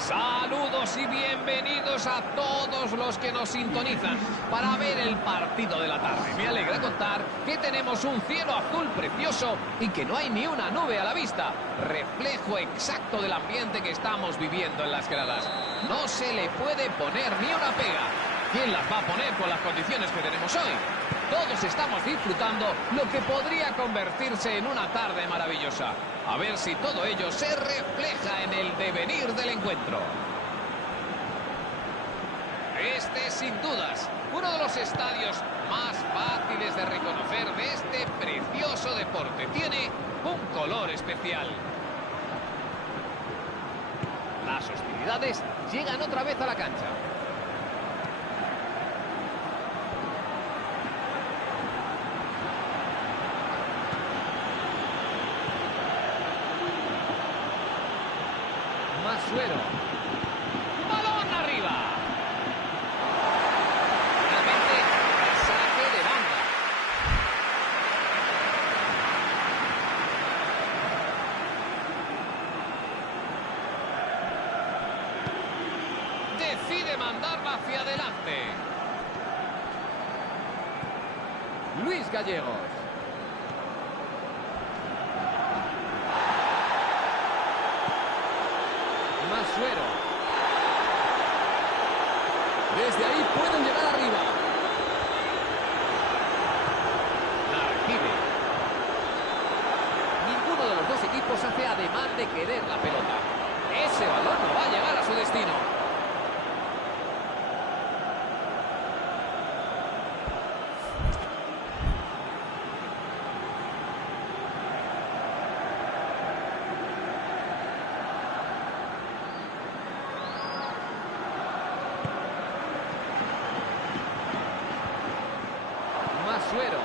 Saludos y bienvenidos a todos los que nos sintonizan para ver el partido de la tarde. Me alegra contar que tenemos un cielo azul precioso y que no hay ni una nube a la vista. Reflejo exacto del ambiente que estamos viviendo en las gradas. No se le puede poner ni una pega. ¿Quién las va a poner con las condiciones que tenemos hoy? Todos estamos disfrutando lo que podría convertirse en una tarde maravillosa. A ver si todo ello se refleja en el devenir del encuentro. Este es sin dudas uno de los estadios más fáciles de reconocer de este precioso deporte. Tiene un color especial. Las hostilidades llegan otra vez a la cancha. Masuero. ¡Balón arriba! Finalmente, saque de banda. Decide mandarla hacia adelante. Luis Gallegos. Masuero. Desde ahí pueden llegar arriba. La recibe. Ninguno de los dos equipos hace ademán de querer la pelota. Ese balón no va a llegar a su destino. Masuero.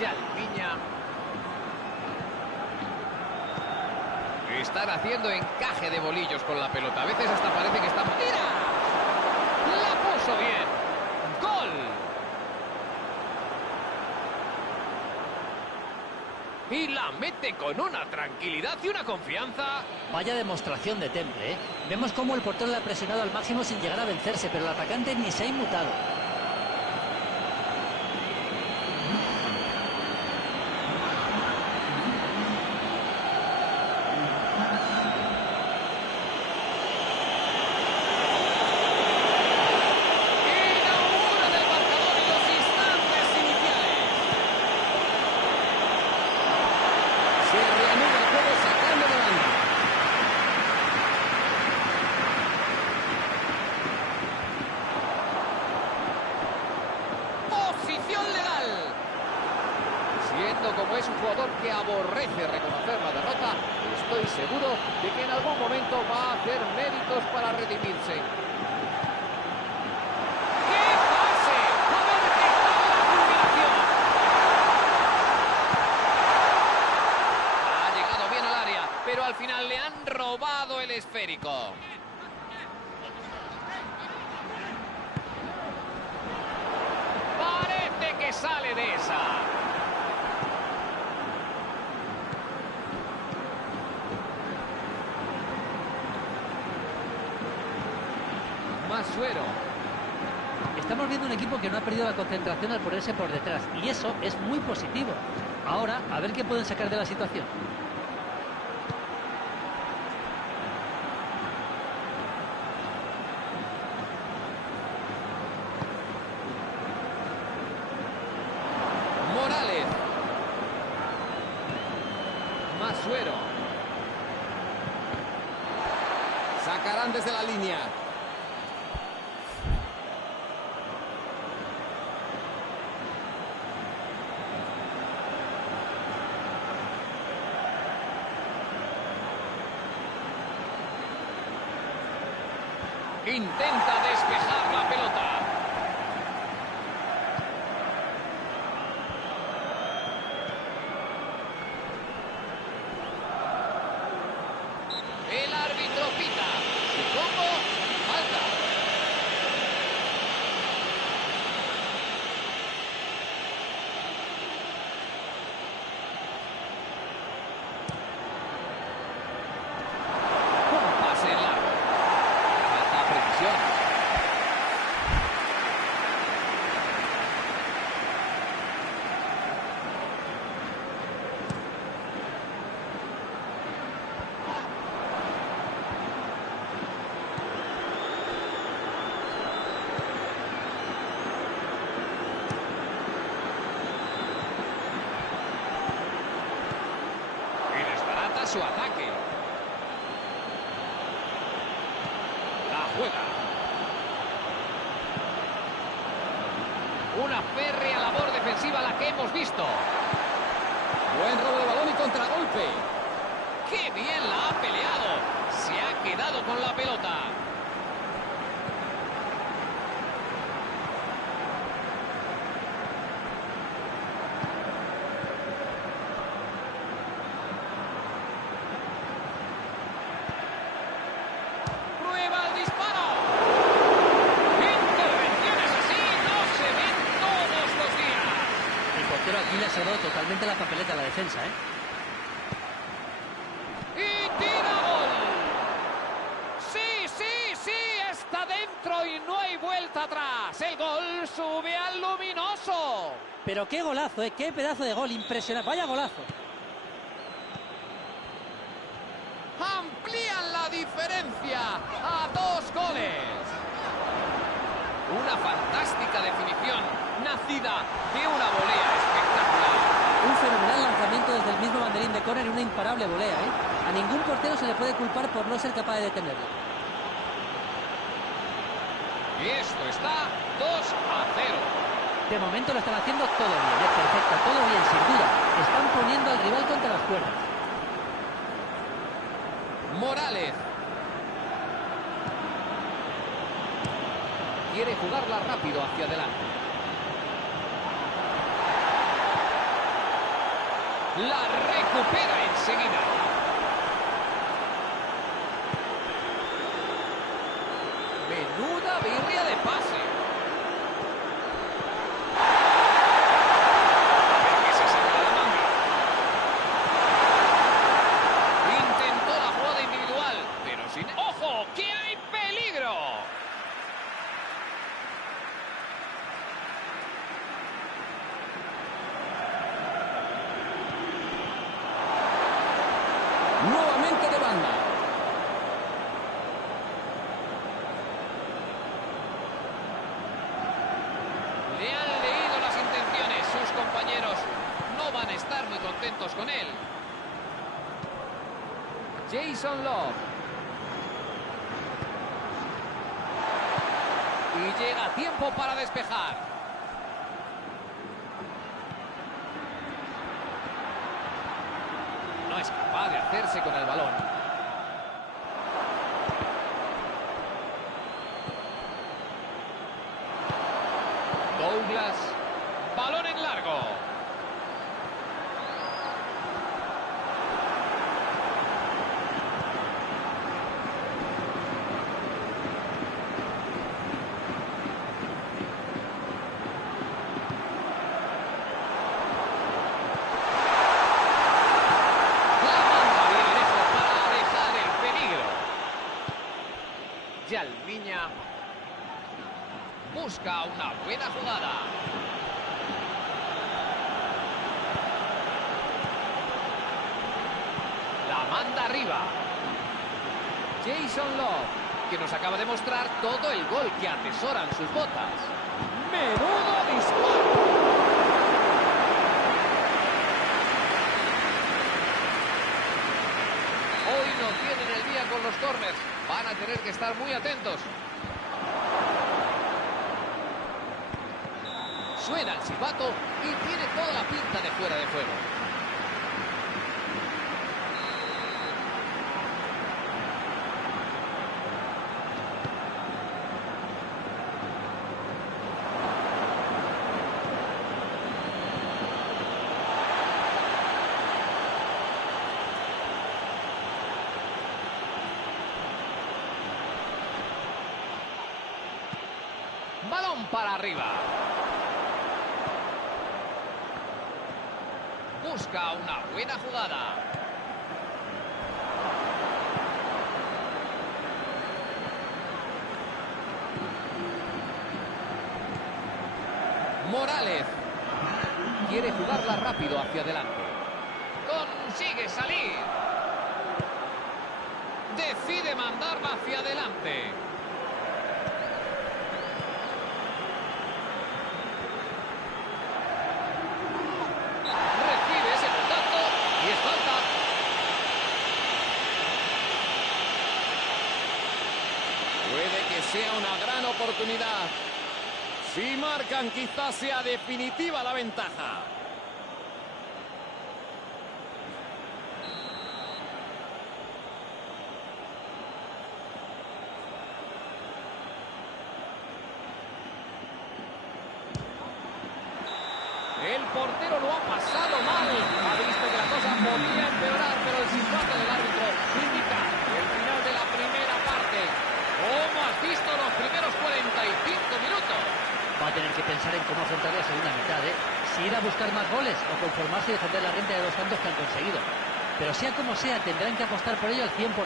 Yalviña. Están haciendo encaje de bolillos con la pelota. A veces hasta parece que están... ¡Mira! La puso bien. ¡Gol! Y la mete con una tranquilidad y una confianza. Vaya demostración de temple, ¿eh? Vemos cómo el portero le ha presionado al máximo sin llegar a vencerse, pero el atacante ni se ha inmutado. Como es un jugador que aborrece reconocer la derrota, estoy seguro de que en algún momento va a hacer méritos para redimirse. ¡Qué pase! ¡A ver qué tal la combinación! Ha llegado bien al área, pero al final le han robado el esférico. Parece que sale de esa. Masuero. Estamos viendo un equipo que no ha perdido la concentración al ponerse por detrás, y eso es muy positivo. Ahora, a ver qué pueden sacar de la situación. Morales. Masuero. Sacarán desde la línea. Intenta despejar la pelota. su ataque. La juega. Una férrea labor defensiva la que hemos visto. Buen robo de balón y contragolpe. ¡Qué bien la ha peleado! Se ha quedado con la pelota. ¡Prueba el disparo! Intervenciones así no se ven todos los días. El portero aquí le ha cerrado totalmente la papeleta a la defensa, ¿eh? ¡Y tira gol! ¡Sí, sí, sí! Está dentro y no hay vuelta atrás. El gol sube al luminoso. Pero qué golazo, ¿eh? Qué pedazo de gol, impresionante. Vaya golazo. Amplían la diferencia a 2 goles. Una fantástica definición nacida de una volea espectacular. Un fenomenal lanzamiento desde el mismo banderín de córner y una imparable volea, ¿eh? A ningún portero se le puede culpar por no ser capaz de detenerlo. Y esto está 2-0. De momento lo están haciendo todo bien, es perfecto, todo bien, sin duda. Están poniendo al rival contra las cuerdas. Morales. Quiere jugarla rápido hacia adelante. La recupera enseguida. Menuda birria de pase. Que se saca la manga. Intentó la jugada individual, pero sin... ¡Ojo! ¡Que hay peligro! Nuevamente de banda. Le han leído las intenciones. Sus compañeros no van a estar muy contentos con él. Jason Love. Y llega a tiempo para despejar. No es capaz de hacerse con el balón. Douglas. Balón en largo. La manda bien lejos para alejar el peligro. Yalmiña busca una buena jugada. La manda arriba. Jason Love, que nos acaba de mostrar todo el gol que atesoran sus botas. ¡Menudo disparo! Hoy no tienen el día con los corners. Van a tener que estar muy atentos. Suena el silbato y tiene toda la pinta de fuera de juego. Balón para arriba. Busca una buena jugada. Morales. Quiere jugarla rápido hacia adelante. Consigue salir. Decide mandarla hacia adelante. Recibe ese contacto y es falta. oportunidad. Si marcan, quizás sea definitiva la ventaja. El portero lo ha pasado mal. Ha visto que la cosa podía empeorar, pero el silbato del árbitro indica el final de la primera parte. ¿Cómo has visto los primeros 45 minutos? Va a tener que pensar en cómo afrontar la segunda mitad, ¿eh? Si ir a buscar más goles o conformarse y defender la renta de 2 tantos que han conseguido. Pero sea como sea, tendrán que apostar por ello al 100%.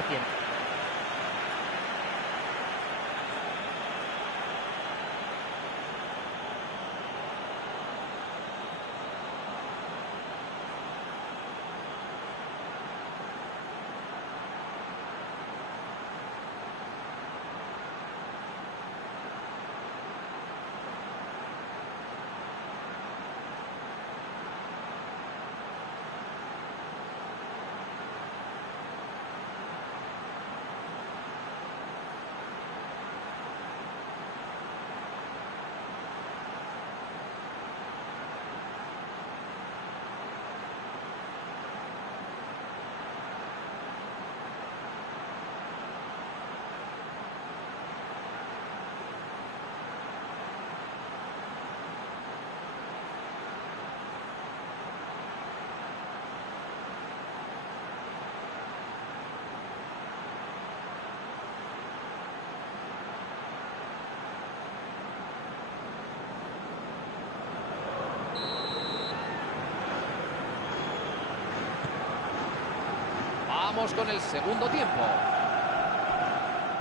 Vamos con el segundo tiempo.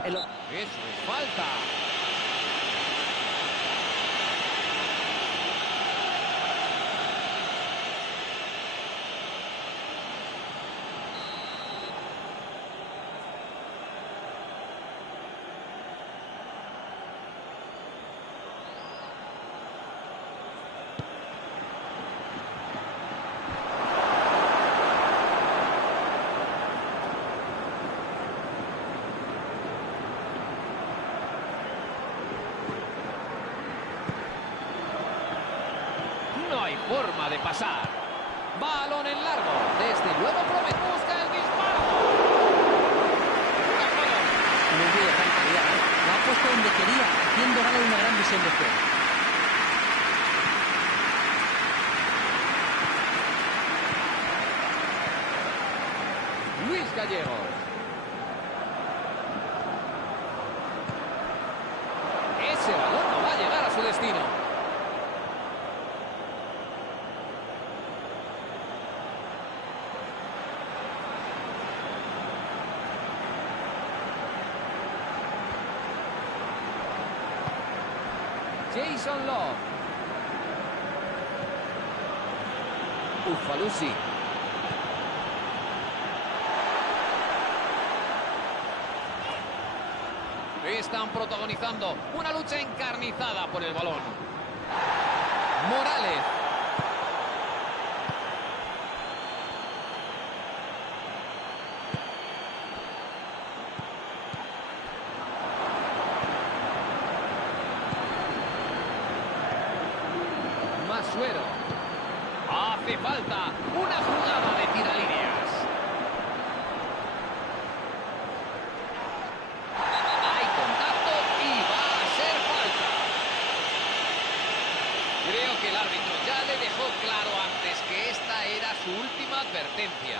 Eso es falta. No hay forma de pasar. Balón en largo. Desde luego promete. Busca el disparo. Un envío de gran calidad, ¿eh? Lo ha puesto donde quería, haciendo gala de una gran visión de juego. Luis Gallegos. Ese balón no va a llegar a su destino. Jason Love. Ufalusi. Están protagonizando una lucha encarnizada por el balón. Morales. Masuero. Hace falta una jugada de tiralíneas. Hay contacto y va a ser falta. Creo que el árbitro ya le dejó claro antes que esta era su última advertencia.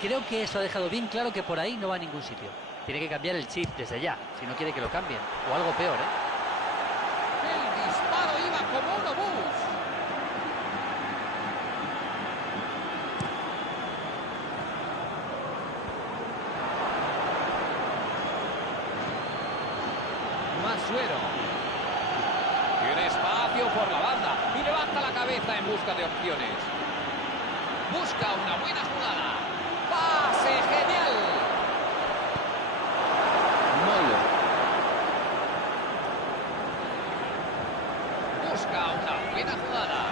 Creo que eso ha dejado bien claro que por ahí no va a ningún sitio. Tiene que cambiar el chip desde ya, si no quiere que lo cambien. O algo peor, ¿eh? El disparo iba como un obús. Masuero. Tiene espacio por la banda y levanta la cabeza en busca de opciones. Busca una buena jugada. ¡Pase genial! Molo. Busca una buena jugada.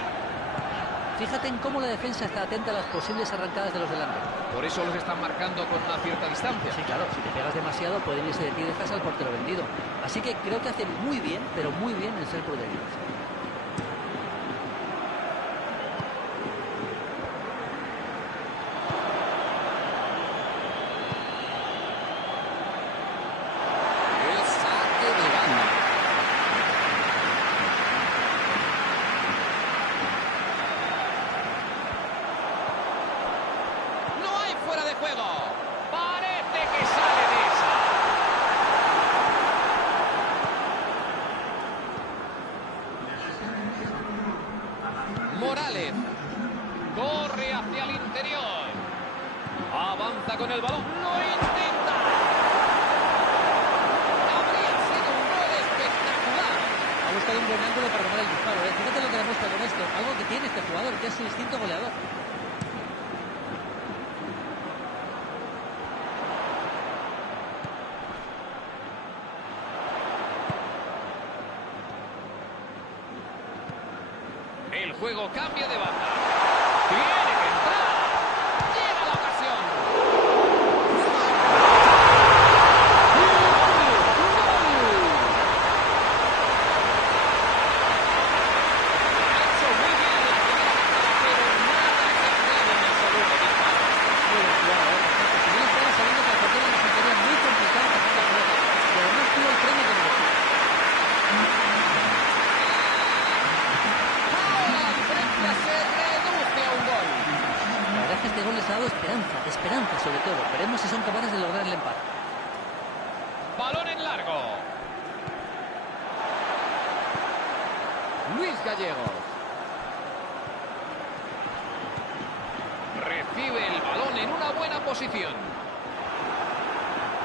Fíjate en cómo la defensa está atenta a las posibles arrancadas de los delanteros. Por eso los están marcando con una cierta distancia. Sí, claro, si te pegas demasiado pueden irse de ti y dejas al portero vendido. Así que creo que hacen muy bien, pero muy bien en ser prudentes. El saque de banda. No hay fuera de juego. Parece que sale de esa. Morales corre hacia el interior. Avanza con el balón. Lo intenta. Habría sido un gol espectacular. Ha buscado un buen ángulo para tomar el disparo. Fíjate lo que demuestra con esto. Algo que tiene este jugador, que es su instinto goleador. El juego cambia de banda. Tiene que entrar. Llega la ocasión. Ha hecho muy bien la primera pasada, pero nada que hacer en el segundo disparo. Muy bien jugado, ¿eh? Si bien estaba sabiendo que el portero nos sería muy complicado pasar la pelota. Y además tuvo el premio que merecía. Ahora la diferencia se reduce a un gol. La verdad es que este gol les ha dado esperanza, esperanza sobre todo. Veremos si son capaces de lograr el empate. Balón en largo. Luis Gallegos. Recibe el balón en una buena posición.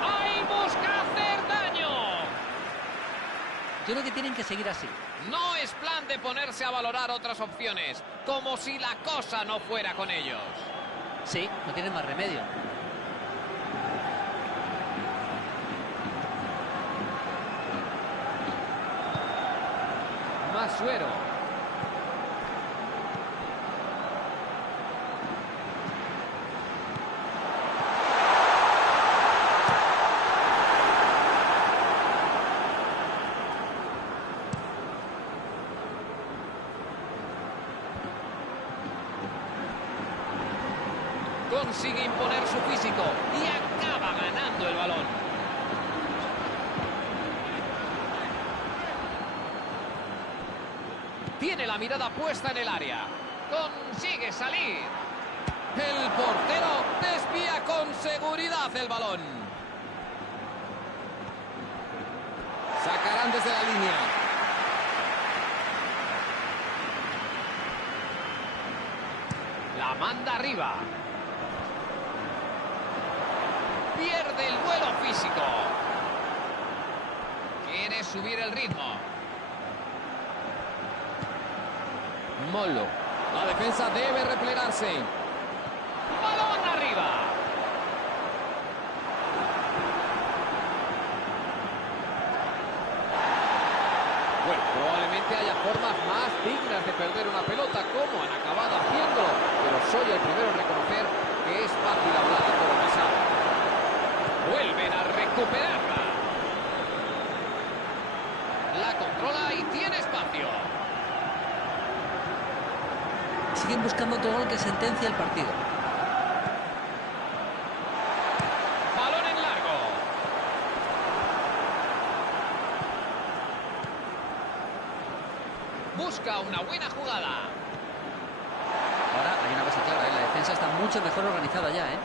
¡Ahí busca hacer daño! Yo creo que tienen que seguir así. No es plan de ponerse a valorar otras opciones, como si la cosa no fuera con ellos. Sí, no tienen más remedio. Masuero. Consigue imponer su físico y acaba ganando el balón. Tiene la mirada puesta en el área. Consigue salir. El portero desvía con seguridad el balón. Sacarán desde la línea. La manda arriba. Pierde el vuelo físico. Quiere subir el ritmo. Molo. La defensa debe replegarse. Balón arriba. Bueno, probablemente haya formas más dignas de perder una pelota, como han acabado haciéndolo. Pero soy el primero en reconocer que es fácil hablar de todo pasado. Vuelven a recuperarla. La controla y tiene espacio. Siguen buscando otro gol que sentencia el partido. Balón en largo. Busca una buena jugada. Ahora hay una cosa clara, ¿eh? La defensa está mucho mejor organizada ya, ¿eh?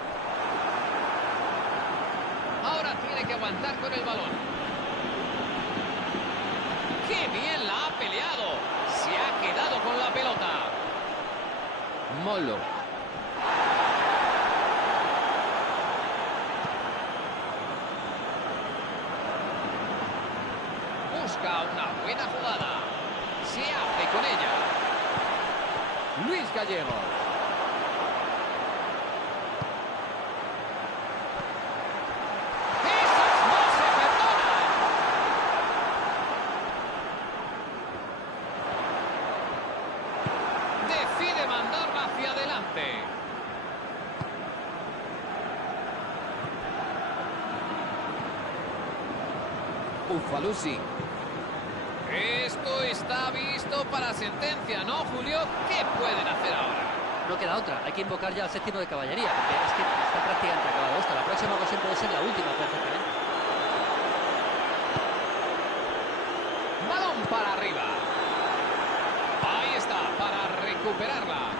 Ahora tiene que aguantar con el balón. ¡Qué bien la ha peleado! Se ha quedado con la pelota. Molo. Busca una buena jugada. Se hace con ella. Luis Gallegos. ¡Esas no se perdonan! Decide mandarla hacia adelante. Buffalusi. Esto está visto para sentencia, ¿no, Julio? ¿Qué pueden hacer ahora? No queda otra, hay que invocar ya al séptimo de caballería, porque es que está prácticamente acabado esto. La próxima ocasión puede ser la última, perfectamente. Balón para arriba. Ahí está, para recuperarla.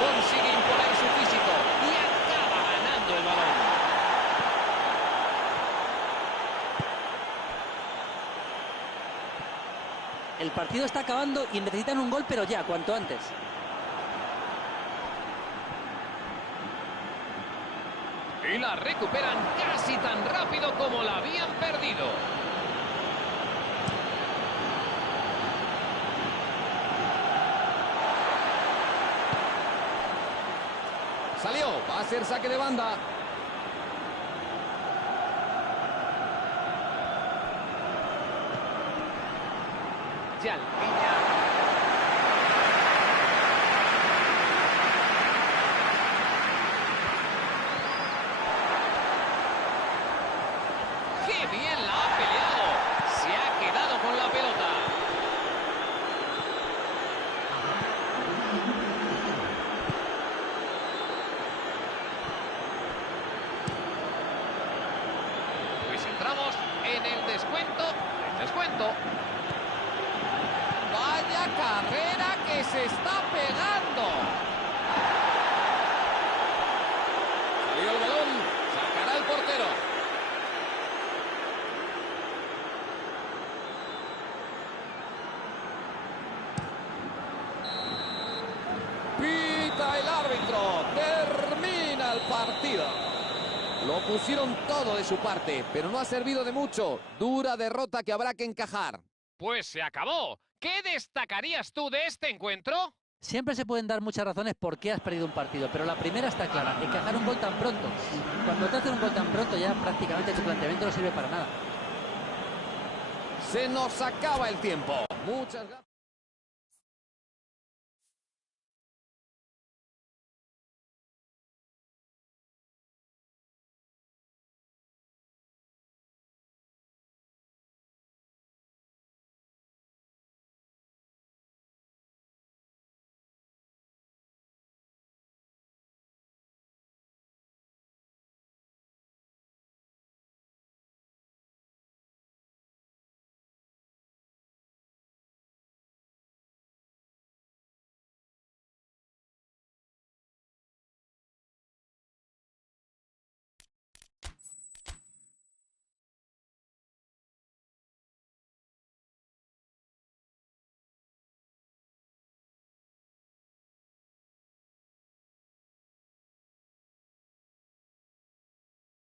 Consigue imponer su físico y acaba ganando el balón. El partido está acabando y necesitan un gol, pero ya, cuanto antes. Y la recuperan casi tan rápido como la habían perdido. Salió, va a ser saque de banda. Yalviña. ¡Qué bien la ha peleado! Se ha quedado con la pelota. Pues entramos en el descuento. El descuento. ¡Vaya carrera que se está pegando! Salió el balón, sacará el portero. Pita el árbitro, termina el partido. Lo pusieron todo de su parte, pero no ha servido de mucho. Dura derrota que habrá que encajar. Pues se acabó. ¿Qué destacarías tú de este encuentro? Siempre se pueden dar muchas razones por qué has perdido un partido, pero la primera está clara, encajar un gol tan pronto. Cuando te hacen un gol tan pronto ya prácticamente tu planteamiento no sirve para nada. Se nos acaba el tiempo. Muchas gracias.